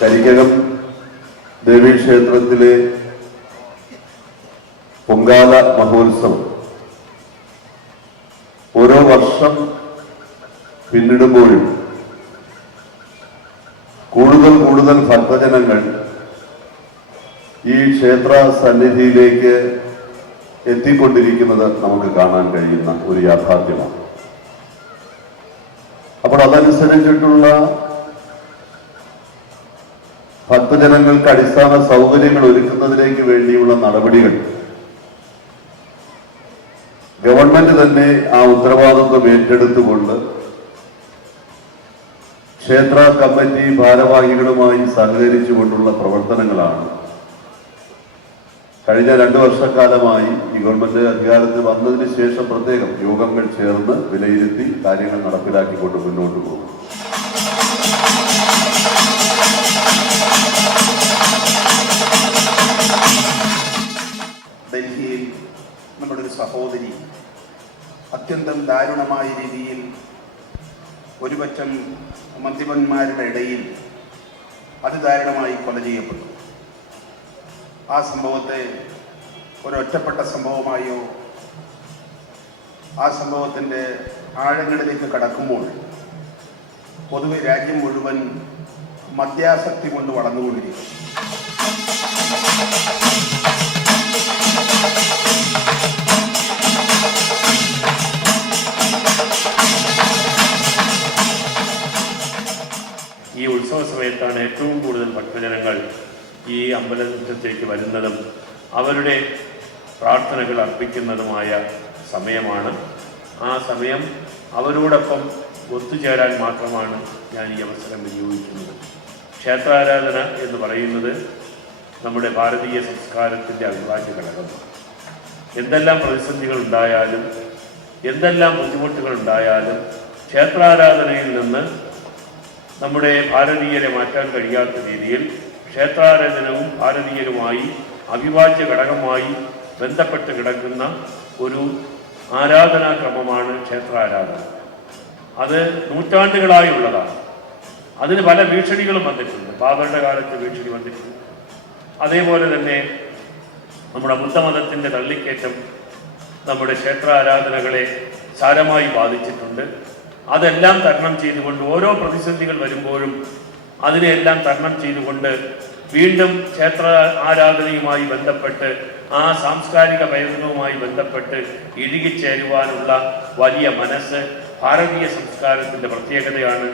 കരിക്കകം ദേവീക്ഷേത്രത്തിലെ പൊങ്കാല മഹോത്സവം ഓരോ വർഷം പിന്നിടുമ്പോഴും കൂടുതൽ കൂടുതൽ ഭക്തജനങ്ങൾ ഈ ക്ഷേത്ര സന്നിധിയിലേക്ക് എത്തിക്കൊണ്ടിരിക്കുന്നത് നമുക്ക് കാണാൻ കഴിയുന്ന ഒരു യാഥാർത്ഥ്യമാണ്. അപ്പോൾ അതനുസരിച്ചിട്ടുള്ള ഭക്തജനങ്ങൾക്ക് അടിസ്ഥാന സൗകര്യങ്ങൾ ഒരുക്കുന്നതിലേക്ക് വേണ്ടിയുള്ള നടപടികൾ ഗവൺമെന്റ് തന്നെ ആ ഉത്തരവാദിത്വം ഏറ്റെടുത്തുകൊണ്ട് ക്ഷേത്ര കമ്മിറ്റി ഭാരവാഹികളുമായി സഹകരിച്ചുകൊണ്ടുള്ള പ്രവർത്തനങ്ങളാണ് കഴിഞ്ഞ 2 വർഷക്കാലമായി ഈ ഗവൺമെന്റ് അധികാരത്തിൽ വന്നതിന് ശേഷം പ്രത്യേകം യോഗങ്ങൾ ചേർന്ന് വിലയിരുത്തി കാര്യങ്ങൾ നടപ്പിലാക്കിക്കൊണ്ട് മുന്നോട്ട് പോകും. ഡൽഹിയിൽ നമ്മുടെ ഒരു സഹോദരി അത്യന്തം ദാരുണമായ രീതിയിൽ ഒരുപറ്റം മദ്യപന്മാരുടെ ഇടയിൽ അതിദാരുണമായി കൊല ചെയ്യപ്പെട്ടു. ആ സംഭവത്തെ ഒരൊറ്റപ്പെട്ട സംഭവമായോ ആ സംഭവത്തിൻ്റെ ആഴങ്ങളിലേക്ക് കടക്കുമ്പോൾ പൊതുവെ രാജ്യം മുഴുവൻ മദ്യാസക്തി കൊണ്ട് വളർന്നുകൊണ്ടിരിക്കും. ഈ ഉത്സവ സമയത്താണ് ഏറ്റവും കൂടുതൽ ഭക്തജനങ്ങൾ ഈ അമ്പലമുറ്റത്തേക്ക് വരുന്നതും അവരുടെ പ്രാർത്ഥനകൾ അർപ്പിക്കുന്നതുമായ സമയമാണ്. ആ സമയം അവരോടൊപ്പം ഒത്തുചേരാൻ മാത്രമാണ് ഞാൻ ഈ അവസരം വിനിയോഗിക്കുന്നത്. ക്ഷേത്രാരാധന എന്ന് പറയുന്നത് നമ്മുടെ ഭാരതീയ സംസ്കാരത്തിൻ്റെ അവിഭാജ്യ ഘടകമാണ്. എന്തെല്ലാം പ്രതിസന്ധികൾ ഉണ്ടായാലും എന്തെല്ലാം ബുദ്ധിമുട്ടുകൾ ഉണ്ടായാലും ക്ഷേത്രാരാധനയിൽ നിന്ന് നമ്മുടെ ഭാരതീയരെ മാറ്റാൻ കഴിയാത്ത രീതിയിൽ ക്ഷേത്രാരാധനവും ഭാരതീയരുമായി അവിഭാജ്യ ഘടകമായി ബന്ധപ്പെട്ട് കിടക്കുന്ന ഒരു ആരാധനാക്രമമാണ് ക്ഷേത്രാരാധന. അത് നൂറ്റാണ്ടുകളായുള്ളതാണ്. അതിന് പല ഭീഷണികളും വന്നിട്ടുണ്ട്. ബാബറുടെ കാലത്ത് ഭീഷണി വന്നിട്ടുണ്ട്. അതേപോലെ തന്നെ നമ്മുടെ ബുദ്ധമതത്തിൻ്റെ തള്ളിക്കയറ്റം നമ്മുടെ ക്ഷേത്രാരാധനകളെ സാരമായി ബാധിച്ചിട്ടുണ്ട്. അതെല്ലാം തരണം ചെയ്തുകൊണ്ട് ഓരോ പ്രതിസന്ധികൾ വരുമ്പോഴും അതിനെല്ലാം തരണം ചെയ്തുകൊണ്ട് വീണ്ടും ക്ഷേത്ര ആരാധനയുമായി ബന്ധപ്പെട്ട് ആ സാംസ്കാരിക പൈതൃകവുമായി ബന്ധപ്പെട്ട് ഇഴുകിച്ചേരുവാനുള്ള വലിയ മനസ്സ് ഭാരതീയ സംസ്കാരത്തിൻ്റെ പ്രത്യേകതയാണ്.